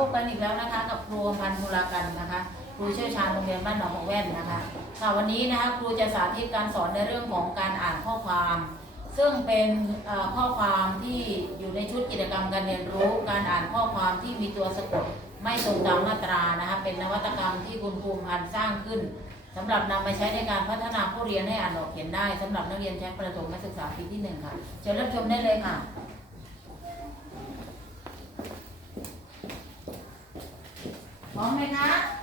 พบกันอีกแล้วนะคะ กับครูพันธุรากันนะคะครูเชี่ยวชาญโรงเรียนบ้านหนองแว่นนะคะค่ะวันนี้นะคะครูจะสาธิตการสอนในเรื่องของการอ่านข้อความ ซึ่งเป็นข้อความที่อยู่ในชุดกิจกรรมการเรียนรู้ การอ่านข้อความที่มีตัวสะกดไม่ตรงตามมาตรานะคะเป็นนวัตกรรมที่คุณครูพันสร้างขึ้น สำหรับนำมาใช้ในการพัฒนาผู้เรียนให้อ่านออกเขียนได้ สำหรับนักเรียนชั้นประถมศึกษาปีที่หนึ่งค่ะเชิญรับชมได้เลยค่ะ Hôm.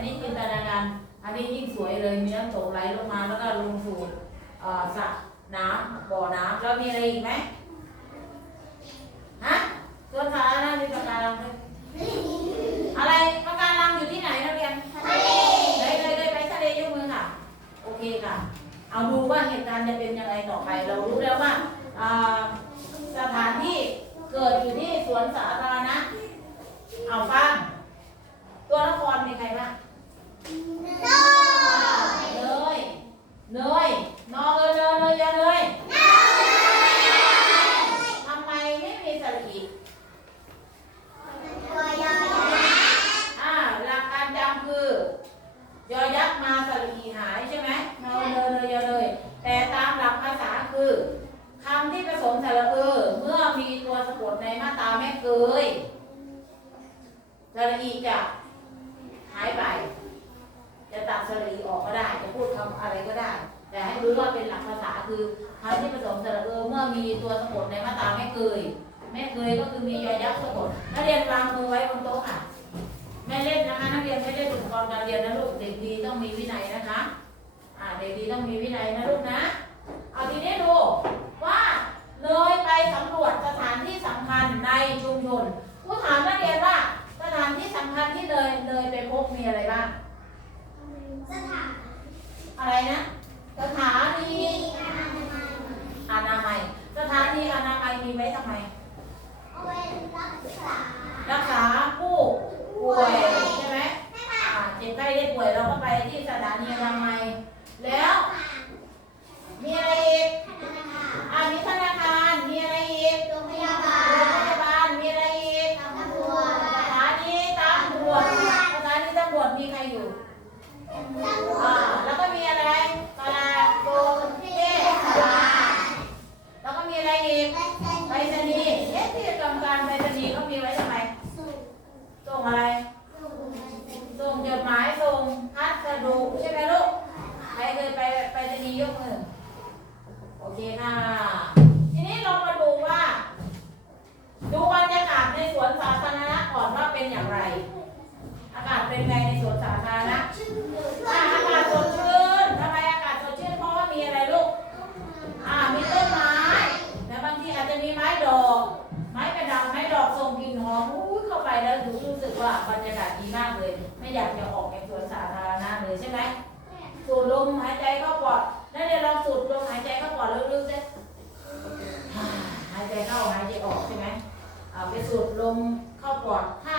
นนี้จินตนาการ อันนี้ยิ่งสวยเลยมีน้ำตกไหลลงมาแล้วก็ลงสู่เอ่อสระน้ำบ่อน้ำแล้วมีอะไรอีกไหมฮะสวนสาธารณะมีปะการังด้วยอะไรปะการังอยู่ที่ไหนนักเรียนทะเลเคยเคยไปทะเลยกมือค่ะ โอเคค่ะ เอาดูว่าเหตุการณ์จะเป็นยังไงต่อไป เรารู้แล้วว่าสถานที่เกิดอยู่ที่สวนสาธารณะเอาฟังตัวละครมีใครบ้าง เนยเนยนอเอยเนยเนยยาเนยทำไมไม่มีสระอีตัวยอดักอ่าหลักการจำคือยอยักษ์มาสระอีหายใช่ไหมนอเนยเนยยาเนยแต่ตามหลักภาษาคือคำที่ผสมสระเออเมื่อมีตัวสะกดในมาตราแม่เกยสระอีจะหายไป จะตัดสรีออกก็ได้ จะพูดคำอะไรก็ได้ แต่ให้รู้ว่าเป็นหลักภาษาคือคำที่ผสมสระเออเมื่อมีตัวสะกดในมาตราแม่เกยแม่เกยก็คือมียอยักษ์สะกดนักเรียนวางมือไว้บนโต๊ะค่ะแม่เล่นนะคะนักเรียนไม่ได้ถึงกรการเรียนนะลูกเด็กดีต้องมีวินัยนะคะ อ่าเด็กดีต้องมีวินัยนะลูกนะ เอาทีนี้ดูว่าเลยไปสำรวจสถานที่สำคัญในชุมชนผู้ถามนักเรียนว่าสถานที่สำคัญที่เลยเลยไปพบมีอะไรบ้าง อะไรนะ สถานีอนามัยอนามัย สถานีอนามัยมีไว้ทำไม เอาไว้รักษา รักษาผู้ป่วยใช่ไหมอ่าเจ็บไข้ได้ป่วยเราก็ไปที่สถานีอนามัย แล้ว มีอะไรอีก ธนาคาร อ่ามีธนาคาร มีอะไรอีก โรงพยาบา โรงพ ล ยาบาล มีอะไรอีก ตำรวจ สถานีตำรวจ สถานีตำรวจมีใครอยู่ ตำรว อ่า จ แล้วก็มีอะไรกระโปรงเทศบาลแล้วก็มีอะไรอีก ไปรษณีย์เอ๊ะที่กรรมการไปรษณีย์เขามีไว้ทำไม ส่งอะไร ส่งจดหมายส่งพัสดุใช่ไหมลูก ใครเคยไปไปรษณีย์ยกมือ โอเคค่ะ ทีนี้เรามาดูว่า ดูบรรยากาศในสวนสาธารณะก่อนว่าเป็นอย่างไร อากาศเป็นไงใน สวนสาธารณะอ่าอากาศสดชื่นทำไมอากาศสดชื่นเพราะว่ามีอะไรลูก อ่า มีต้นไม้ แล้วบางทีอาจจะมีไม้ดอก ไม้ประดับไม้ดอกส่งกลิ่นหอมอุ้ยเข้าไปแล้วดูรู้สึกว่าบรรยากาศดีมากเลย ไม่อยากจะออกในสวนสาธารณะเลยใช่ไหม สูดลมหายใจเข้าปอดนั่นเดี๋ยวลองสูดลมหายใจเข้าปอดลึกๆสิอ่าหายใจเข้าหายใจออกใช่ไหมอ่าไปสูดลมเข้าปอด ถ้า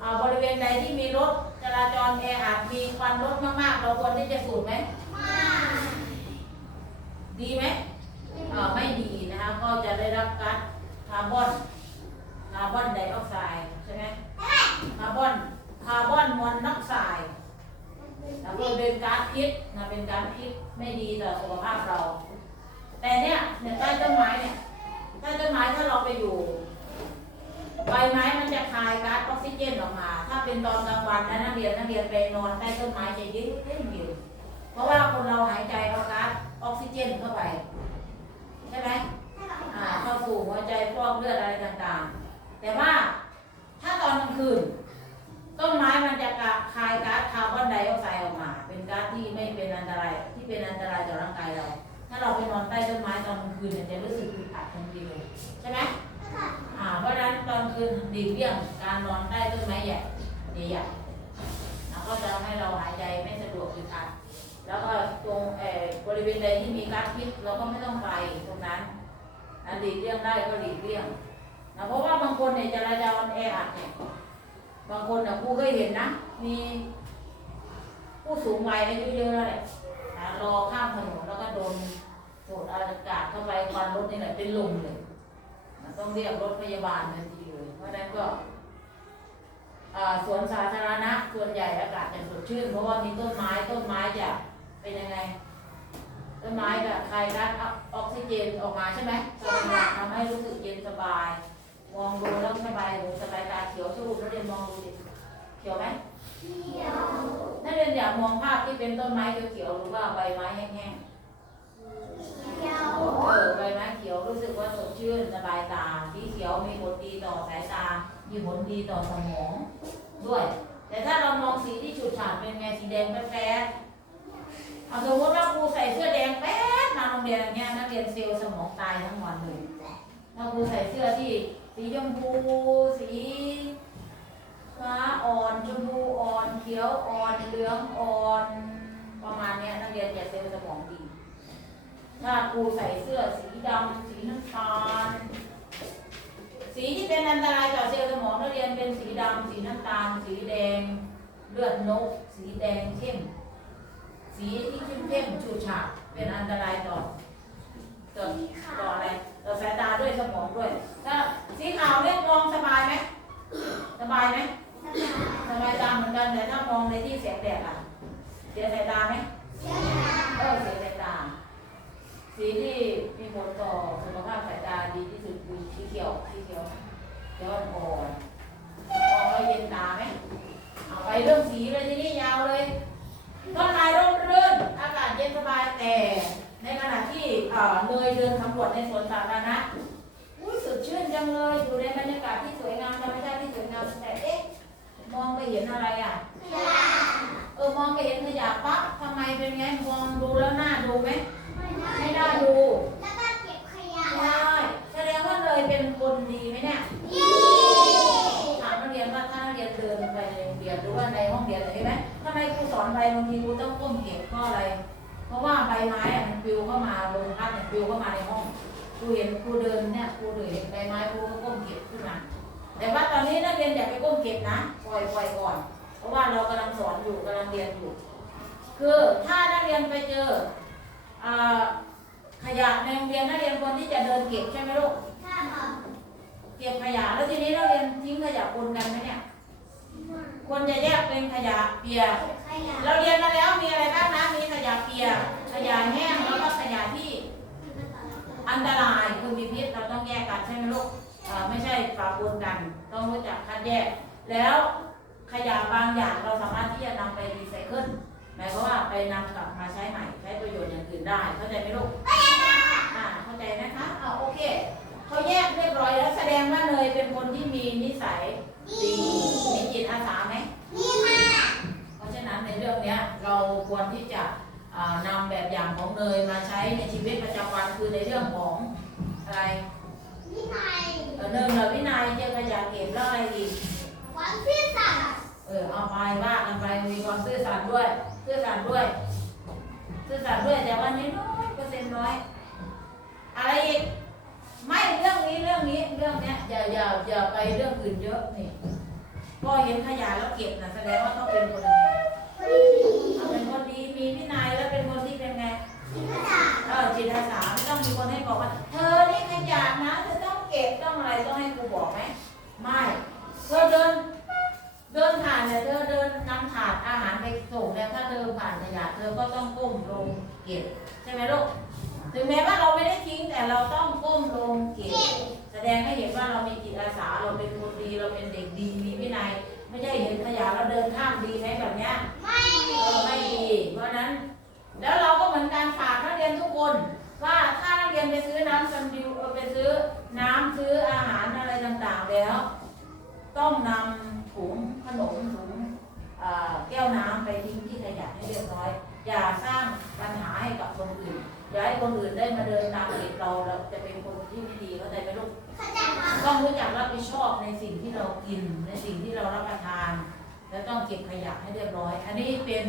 อ่าบริเวณใดที่มีรถจราจรแออัดมีควันรถมากๆ เราควรที่จะสูดไหม ดีไหมอ่าไม่ดีนะคะ ก็จะได้รับก๊าซคาร์บอน คาร์บอนไดออกไซด์ใช่ไหมคาร์บอน คาร์บอนมอนอกไซด์ แล้วก็เป็นก๊าซพิษนะเป็นก๊าซพิษไม่ดีต่อสุขภาพเรา แต่เนี่ยเนี่ยใต้ต้นไม้เนี่ยใต้ต้นไม้ถ้าเราไปอยู่ใบไม้มันจะคายก๊าซออกซิเจนออกมา ถ้าเป็นตอนกลางวันนะนักเรียนนักเรียนไปนอนใต้ต้นไม้จะเย็นเย็นอยู่เพราะว่าคนเราหายใจเอาก๊าซออกซิเจนเข้าไป ใช่ไหมอ่าเข้าสู่หัวใจฟอกเลือดอะไรต่างๆ แต่ว่าถ้าตอนกลางคืนต้นไม้มันจะคายก๊าซคาร์บอนไดออกไซด์ออกมา เป็นก๊าซที่ไม่เป็นอันตรายที่เป็นอันตรายต่อร่างกายเรา ถ้าเราไปนอนใต้ต้นไม้ตอนกลางคืนเนี่ยจะรู้สึกอึดอัดทันทีเลยใช่ไหมอ่า เพราะฉะนั้นตอนคืนดีเลี่ยงการนอนใต้ต้นไม้ใหญ่ใหญ่ๆแล้วก็จะทำให้เราหายใจไม่สะดวกอึดอัดแล้วก็ตรงริเวณใดที่มีก๊าซพิษเราก็ไม่ต้องไปตรงนั้นอันหลีกเลี่ยงได้ก็หลีกเลี่ยงนะเพราะว่าบางคนเนี่ยจราจรแออัดเนี่ยบางคนเนี่ยครูเคยเห็นนะ มีผู้สูงวัยอายุเยอะแล้วแหละนะรอข้ามถนน แล้วก็โดนสูดอากาศเข้าไปควันรถนี่แหละเป็นลมเลยนะต้องเรียกรถพยาบาลทันทีเลย เพราะฉะนั้นก็อ่าสวนสาธารณะส่วนใหญ่อากาศจะสดชื่น เพราะว่ามีต้นไม้ต้นไม้จะเป็นยังไง ต้นไม้แบบคายรับออกซิเจนออกมาใช่ไหมก็จะทำให้รู้สึกเย็นสบาย มองดูแล้วสบายหูสบายตาเขียวสู้นักเรียนมองดูดิเขียวไหมเขียวนักเรียนอยากมองภาพที่เป็นต้นไม้เขียวๆหรือว่าใบไม้แห้ง เขียวเออใบไม้เขียวรู้สึกว่าสดชื่นสบายตาสีเขียวมีผลดีต่อสายตา มีผลดีต่อสมอง ด้วย แต่ถ้าเรามองสีที่ฉูดฉาดเป็นไงสีแดงแป๊ดๆเอาสมมติว่าครูใส่เสื้อแดงแป๊ดมาโรงเรียนอย่างเงี้ยนักเรียนเซลล์สมองตายทั้งวันเลยถ้าครูใส่เสื้อที่สีชมพูสีฟ้าอ่อนชมพูอ่อนเขียวอ่อนเหลืองอ่อน ประมาณเนี้ยนักเรียนจะเซลล์สมองดี ถ้าครูใส่เสื้อสีดำสีน้ำตาล สีที่เป็นอันตรายต่อเซลล์สมองนักเรียนเป็นสีดำสีน้ำตาล สีแดง เลือดนก สีแดงเข้ม สีที่เข้มเข้มๆฉูฉาดเป็นอันตรายต่อต่อต่ออะไรต่อสายตาด้วยสมองด้วย ถ้าสีขาวเนี่ยมองสบายไหมสบายไหมสบายตาเหมือนกันแต่ถ้ามองในที่แสงแดดอะเสียสายตาไหมเออเสียสาย สีที่มีผลต่อสุขภาพสายตาดีที่สุดคือสีเขียวสีเขียวเขียวอ่อนมองแล้วเย็นตาไหมเอาไปเรื่องสีเลยทีนี้ยาวเลยต้นไม้ร่มรื่นอากาศเย็นสบายแต่ในขณะที่เอ่อเนยเดินสำรวจในสวนสาธารณะอุ้ยสดชื่นจังเลยอยู่ในบรรยากาศที่สวยงามธรรมชาติที่สวยงามแต่เอ๊ะมองไปเห็นอะไรอะขยะเออมองไปเห็นขยะปั๊บทำไมเป็นไงมองดูแล้วน่าดูไหม ไม่ได้ดูแล้วก็เก็บขยะใช่แสดงว่าเลยเป็นคนดีไหมเนี่ยยี่ถามนักเรียนว่าถ้านักเรียนเดินไปในโรงเรียนหรือว่าในห้องเรียนเห็นไหมทำไมครูสอนไปบางทีครูต้องก้มเก็บเพราะอะไร เพราะว่าใบไม้อะมันปลิวเข้ามาลมพัดเนี่ยปลิวเข้ามาในห้องครูเห็นครูเดินเนี่ยครูเดินเห็นใบไม้ครูก็ก้มเก็บขึ้นมาแต่ว่าตอนนี้นักเรียนอย่าไปก้มเก็บนะปล่อยปล่อยก่อน เพราะว่าเรากำลังสอนอยู่กำลังเรียนอยู่ คือถ้านักเรียนไปเจอ ขยะในโรงเรียนนักเรียนควรที่จะเดินเก็บใช่ไหมลูกถ้าค่ะเก็บขยะแล้วทีนี้นักเรียนทิ้งขยะปนกันไหมเนี่ยควรจะแยกเป็นขยะเปียกเราเรียนมาแล้วมีอะไรบ้างนะมีขยะเปียกขยะแห้งแล้วก็ขยะที่ อันตรายคือมีพิษเราต้องแยกกันใช่ไหมลูกไม่ใช่ปะปนกัน ต้องรู้จักคัดแยก แล้วขยะบางอย่างเราสามารถที่จะนำไปรีไซเคิล หมายความว่าไปนำกลับมาใช้ใหม่ ใช้ประโยชน์อย่างอื่นได้ เข้าใจไหมลูกอ่าเข้าใจนะคะอ่าโอเคเขาแยกเรียบร้อยแล้วแสดงว่าเนยเป็นคนที่มีนิสัยดีมีจิตอาสาไหมนี่ค่ะเพราะฉะนั้นในเรื่องเนี้ยเราควรที่จะอ่านำแบบอย่างของเนยมาใช้ในชีวิตประจำวันคือในเรื่องของอะไรนี่ไงเออหนึ่งเราวินัยเจอขยะเก็บแล้วอะไรอีกวันที่สามเออเอาไปว่ากันไปมีความซื่อสัตย์ด้วย ซื่อสัตย์ด้วยซื่อสัตย์ด้วยแต่ว่าน้อยเปอร์เซ็นต์น้อย อะไรอีกไม่เรื่องนี้เรื่องนี้เรื่องเนี้ยอย่าอย่าอย่าไปเรื่องอื่นเยอะนี่พอเห็นขยะแล้วเก็บนะแสดงว่าต้องเป็นคนยังไงเอาเป็นคนดีมีวินัยแล้วเป็นคนที่เป็นไงสี่ขยะเออจิตอาสาไม่ต้องมีคนให้บอกว่า เธอนี่ขยะนะเธอต้องเก็บต้องอะไรต้องให้ครูบอกไหมไม่เธอเดิน เดินผ่านเนี่ยเธอเดินนำถาดอาหารไปส่งเนี่ยถ้าเธอผ่านขยะเธอก็ต้องก้มลงเก็บใช่ไหมลูกถึงแม้ว่าเราไม่ได้ทิ้งแต่เราต้องก้มลงเก็บแสดงให้เห็นว่าเรามีจิตอาสาเราเป็นคนดีเราเป็นเด็กดีมีวินัยไม่ใช่เห็นขยะเราเดินข้ามดีไหมแบบเนี้ยไม่ดีเออไม่ดีเพราะนั้น แล้วเราก็เหมือนการฝากนักเรียนทุกคนว่าถ้านักเรียนไปซื้อน้ำซันดิวไปซื้อน้ำซื้ออาหารอะไรต่างๆแล้ว ต้องนำถุง ขนมถุงแก้วน้ำไปทิ้งที่ขยะให้เรียบร้อย อย่าสร้างปัญหาให้กับคนอื่นอย่าให้คนอื่นได้มาเดินตามเก็บเราเราจะเป็นคนที่ไม่ดีเข้าใจไหมลูกต้องรู้จักรับผิดชอบในสิ่งที่เรากินในสิ่งที่เรารับประทาน และต้องเก็บขยะให้เรียบร้อย อันนี้เป็น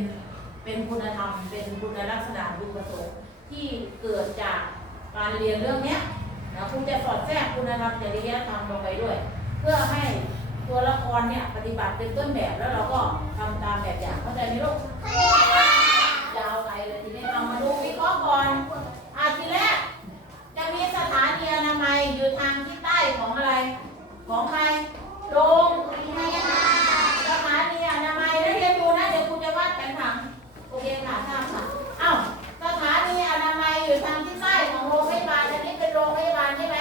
เป็นคุณธรรม เป็นคุณลักษณะคุณประสงค์ที่เกิดจากการเรียนเรื่องเนี้ยนะครูจะสอดแทรกคุณธรรมจริยธรรมลงไปด้วย เพื่อให้ ตัวละครเนี่ยปฏิบัติเป็นต้นแบบแล้วเราก็ทำตามแบบอย่างเข้าใจไหมลูกยาวไปเลยทีนี้เอามาดูวิเคราะห์ก่อนอาทีแรกจะมีสถานีอนามัยอยู่ทางที่ใต้ของอะไร ของใครโรงพยาบาลสถานีอนามัยนักเรียนดูนะเดี๋ยวครูจะวาดแผนผังโอเคค่ะทราบค่ะเอ้าสถานีอนามัยอยู่ทางที่ใต้ของโรงพยาบาลอันนี้เป็นโรงพยาบาลใช่ไหม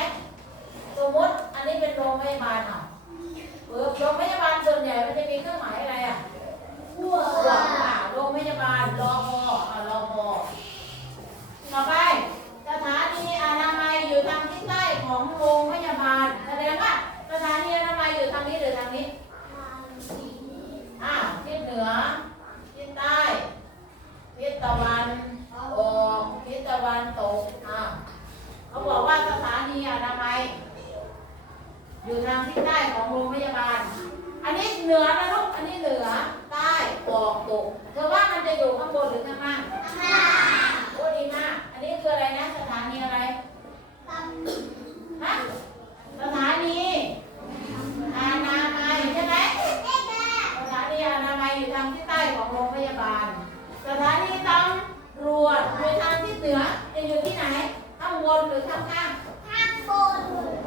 สมมติอันนี้เป็นโรงพยาบาลอะ อโรงพยาบาลส่วนใหญ่มันจะมีเครื่องหมายอะไรอะหัวหัวอะโรงพยาบาลรอพออะรอพอต่อไป สถานีอนามัยอยู่ทางทิศใต้ของโรงพยาบาล แสดงว่าสถานีอนามัยอยู่ทางนี้หรือทางนี้อ้าวทิศเหนือทิศใต้ทิศตะวันออกทิศตะวันตกอ้าวเขาบอกว่าสถานีอนามัย อยู่ทางทิศใต้ของโรงพยาบาล อันนี้เหนือนะลูก อันนี้เหนือ ใต้ออกตก เธอว่ามันจะอยู่ข้างบนหรือข้างล่างโอ้ดีมาก อันนี้คืออะไรนะ สถานีอะไรฮะสถานีอนามัยใช่ไหมสถานีอนามัยอยู่ทางทิศใต้ของโรงพยาบาล สถานีตำรวจอยู่ทางทิศเหนือจะอยู่ที่ไหน ข้างบนหรือข้างข้าง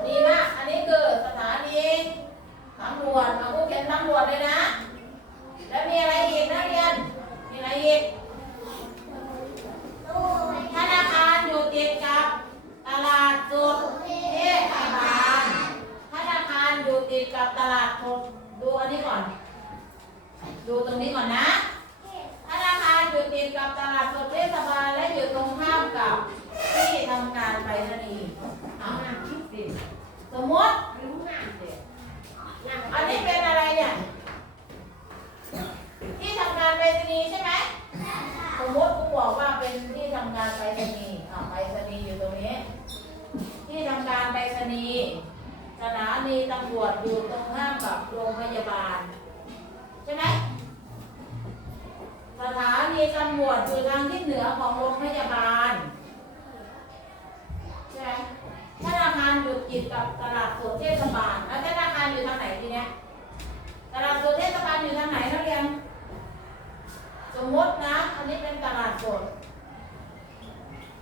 ดีมากอันนี้คือสถานี ตำรวจเอาผู้เขียนตำรวจเลยนะ แล้วมีอะไรอีกนักเรียน มีอะไรอีกธนาคารอยู่ติดกับตลาดสดเทศบาลธนาคารอยู่ติดกับตลาดสดดูอันนี้ก่อน ดูตรงนี้ก่อนนะธนาคารอยู่ติดกับตลาดสดเทศบาลและอยู่ตรงข้ามกับที่ทำการไปรษณีย์เอาสมมติ อันนี้เป็นอะไรเนี่ย ที่ทำการไปรษณีย์ใช่ไหมสมมติกูบอกว่าเป็นที่ทำการไปรษณีย์อ่าไปรษณีย์อยู่ตรงนี้ ที่ทำการไปรษณีย์สถานีตำรวจอยู่ตรงข้ามกับโรงพยาบาล ใช่ไหมสถานีตำรวจอยู่ทางทิศเหนือของโรงพยาบาล ใช่ไหม ธนาคารอยู่ติดกับตลาดสดเทศบาลแล้วธนาคารอยู่ทางไหนทีเนี้ยตลาดสดเทศบาลอยู่ทางไหนนักเรียน สมมตินะ อันนี้เป็นตลาดสด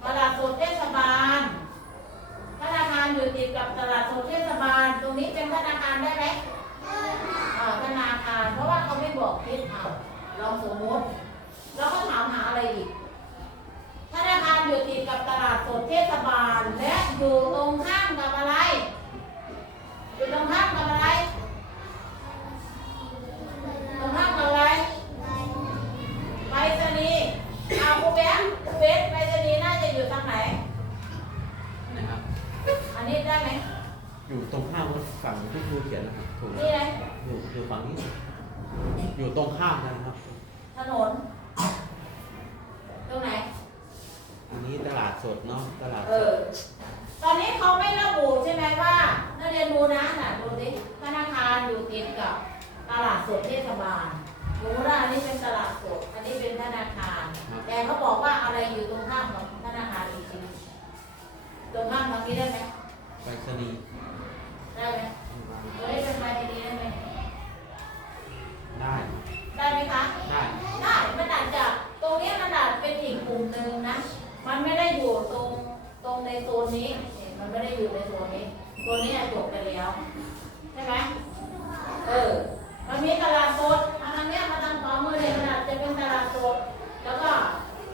ตลาดสดเทศบาล ธนาคารอยู่ติดกับตลาดสดเทศบาล ตรงนี้เป็นธนาคารได้ไหมอ่าธนาคาร เพราะว่าเขาไม่บอกทิศเอาลองสมมติ แล้วก็ถามหาอะไรอีก ธนาคารอยู่ติดกับตลาดสดเทศบาล และอยู่ตรงข้ามกับอะไร อยู่ตรงข้ามกับอะไร ตรงข้ามกับอะไร ไปรษณีย์เอาครูแบงค์ครูเบสไปรษณีย์น่าจะอยู่ทางไหน นะครับ อันนี้ได้ไหม อยู่ตรงข้ามฝั่งที่ครูเขียนนะครับถูกไหม นี่เลย อยู่อยู่ฝั่งนี้ อยู่ตรงข้ามกันนะครับ ถนน ตรงไหน อันนี้ตลาด สดเนาะตลาดเอสอ ดตอนนี้เขาไม่ระบุใช่ไหมว่านักเรียนดูนะน่ะดูสิธนาคารอยู่ติดกับตลาดสดเทศบาลสมมติว่าอันนี้เป็นตลาดสด อันนี้เป็นธนาคารแต่เขาบอกว่าอะไรอยู่ตรงข้ามกับธนาคารอีกทีตรงข้ามตรงนี้ได้ไหมไปรษณีย์ได้ไหมตรงนี้เป็นไปดีได้ไหมได้ ได้ไหมคะ ได้ ได้ มันอาจจะตรงนี้มันอาจเป็นอีกกลุ่มหนึ่งนะ มันไม่ได้อยู่ตรงตรงใน โซนนี้ มันไม่ได้อยู่ในโซนนี้ตัวนี้จบไปแล้วใช่ไหมเออมันมีตลาดสดมาทางเนี้ยมาทางขวามือเนี่ยขนาดจะเป็นตลาดสดแล้วก็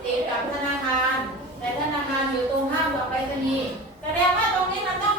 ติดกับธนาคาร แต่ธนาคารอยู่ตรงข้ามกับไปรษณีย์แสดงว่าตรงนี้มันต้อง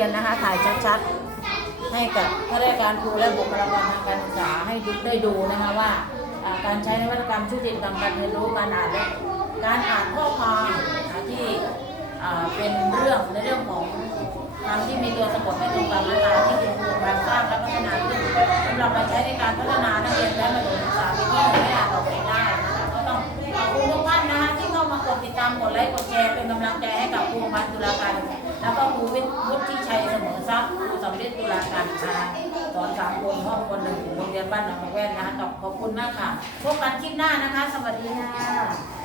ียนนะคะถ่ายชัดๆ ให้กับข้าราชการครูและบุคลากรทางการศึกษาให้ทุกได้ดูนะคะว่าการใช้นวัตกรรมชุดจิตกรรมการเรียนรู้การอ่านและการอ่านข้อความที่เป็นเรื่องในเรื่องของคำที่มีตัวสะกดไม่ตรงตามมาตราที่คุณครูารสร้างและพัฒนาขึ้นสำหรับมาใช้ในการพัฒนานักเรียนและมาดูศึกษาวิธีไม่อาจออกไปได้นะคะก็ต้องขอบคุณทุกท่านนะคะที่เข้ามากดติดตามกดไลค์กดแชร์เป็นกำลังใจให้กับครูมาตุลาการ แล้วก็ครูวิทย์วุฒิชัยเสมอทรัพย์ครูสำเร็จตุลาการค่ะสอนสามคนห้องคนหนึ่งโรงเรียนบ้านหนองมะแว่นนะคะขอบคุณมากค่ะพบกันคลิปหน้านะคะ สวัสดีค่ะ